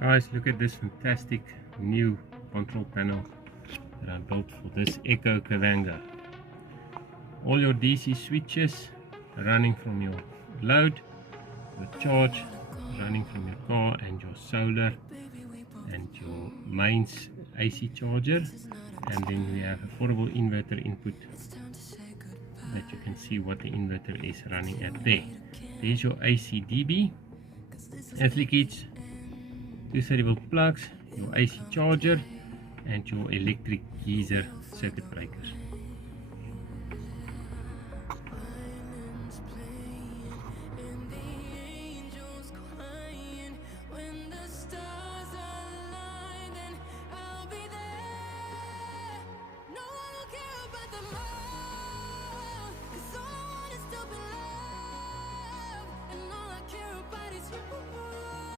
Guys, look at this fantastic new control panel that I built for this Eco Kavango. All your DC switches running from your load, your charge running from your car, and your solar and your mains AC charger, and then we have a portable inverter input that you can see what the inverter is running at there. There's your AC DB, earth leakage, 230 volt plugs, your AC charger, and your electric geyser circuit breakers.